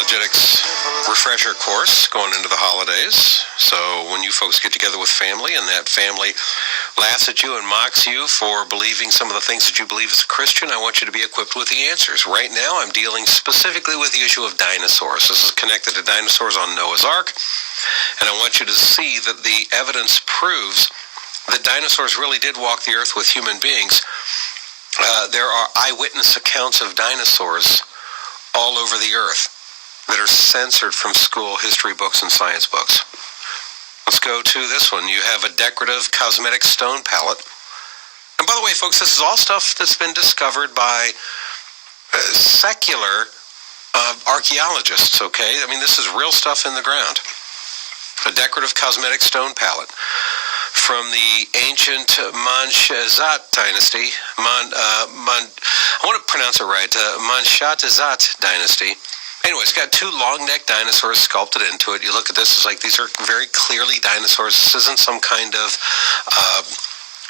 apologetics refresher course going into the holidays. So when you folks get together with family and that family laughs at you and mocks you for believing some of the things that you believe as a Christian, I want you to be equipped with the answers. Right now, I'm dealing specifically with the issue of dinosaurs. This is connected to dinosaurs on Noah's Ark, and I want you to see that the evidence proves that dinosaurs really did walk the earth with human beings. There are eyewitness accounts of dinosaurs all over the earth that are censored from school history books and science books. Let's go to this one. You have a decorative cosmetic stone palette. And by the way, folks, this is all stuff that's been discovered by secular archaeologists, okay? I mean, this is real stuff in the ground. A decorative cosmetic stone palette from the ancient Manshazat dynasty. I want to pronounce it right. Manshazat dynasty. Anyway, it's got two long-necked dinosaurs sculpted into it. You look at this, it's like these are very clearly dinosaurs. This isn't some kind of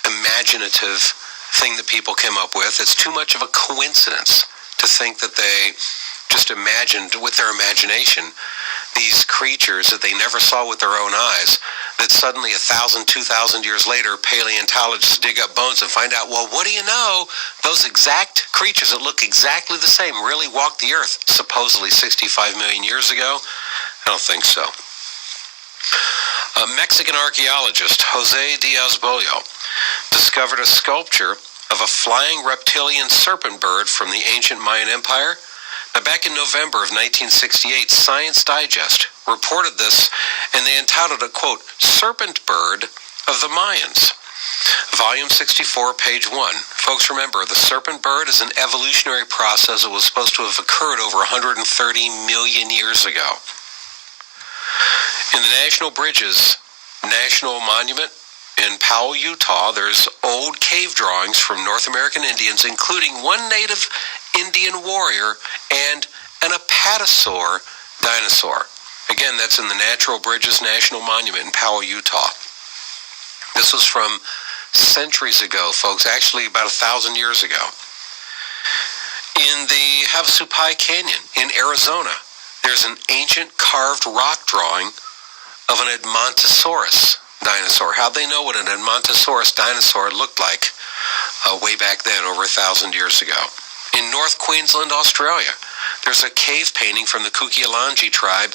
imaginative thing that people came up with. It's too much of a coincidence to think that they just imagined with their imagination these creatures that they never saw with their own eyes, that suddenly 1,000, 2,000 years later, paleontologists dig up bones and find out, well, what do you know? Those exact creatures that look exactly the same really walked the earth, supposedly 65 million years ago? I don't think so. A Mexican archaeologist, Jose Diaz-Bollo, discovered a sculpture of a flying reptilian serpent bird from the ancient Mayan Empire. Now, back in November of 1968, Science Digest reported this, and they entitled it, quote, Serpent Bird of the Mayans. Volume 64, page 1. Folks, remember, the serpent bird is an evolutionary process that was supposed to have occurred over 130 million years ago. In the National Bridges National Monument in Powell, Utah, there's old cave drawings from North American Indians, including one native Indian warrior and an apatosaur dinosaur. Again, that's in the Natural Bridges National Monument in Powell, Utah. This was from centuries ago, folks, actually about 1,000 years ago. In the Havasupai Canyon in Arizona, there's an ancient carved rock drawing of an Edmontosaurus dinosaur. How'd they know what an Edmontosaurus dinosaur looked like way back then, over 1,000 years ago? In North Queensland, Australia, there's a cave painting from the Kukialangi tribe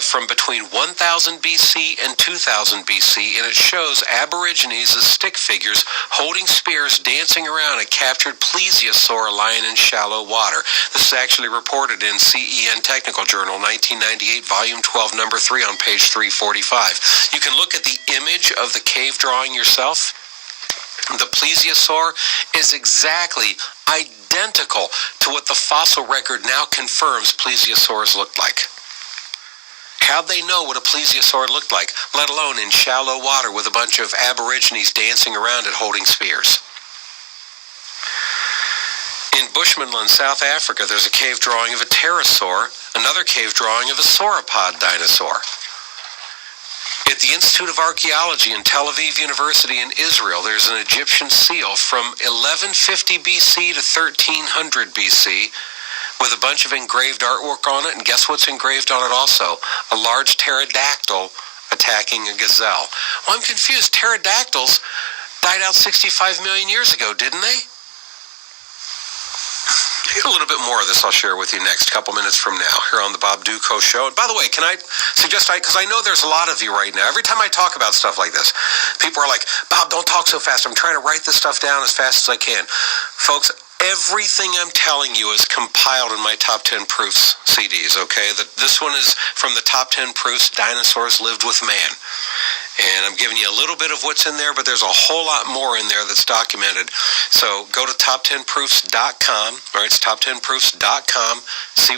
from between 1000 BC and 2000 BC, and it shows Aborigines as stick figures holding spears dancing around a captured plesiosaur lying in shallow water. This is actually reported in CEN Technical Journal, 1998, Volume 12, Number 3 on page 345. You can look at the image of the cave drawing yourself. The plesiosaur is exactly identical to what the fossil record now confirms plesiosaurs looked like. How'd they know what a plesiosaur looked like, let alone in shallow water with a bunch of aborigines dancing around it holding spears? In Bushmanland, South Africa, there's a cave drawing of a pterosaur, another cave drawing of a sauropod dinosaur. At the Institute of Archaeology in Tel Aviv University in Israel, there's an Egyptian seal from 1150 BC to 1300 BC with a bunch of engraved artwork on it, and guess what's engraved on it also? A large pterodactyl attacking a gazelle. Well, I'm confused. Pterodactyls died out 65 million years ago, didn't they? A little bit more of this I'll share with you next couple minutes from now here on the Bob Duco Show. And by the way, can I suggest, because I know there's a lot of you right now, every time I talk about stuff like this, people are like, Bob, don't talk so fast. I'm trying to write this stuff down as fast as I can. Folks, everything I'm telling you is compiled in my Top 10 Proofs CDs, okay? This one is from the Top 10 Proofs, Dinosaurs Lived with Man. And I'm giving you a little bit of what's in there, but there's a whole lot more in there that's documented. So go to top10proofs.com, or it's top10proofs.com, see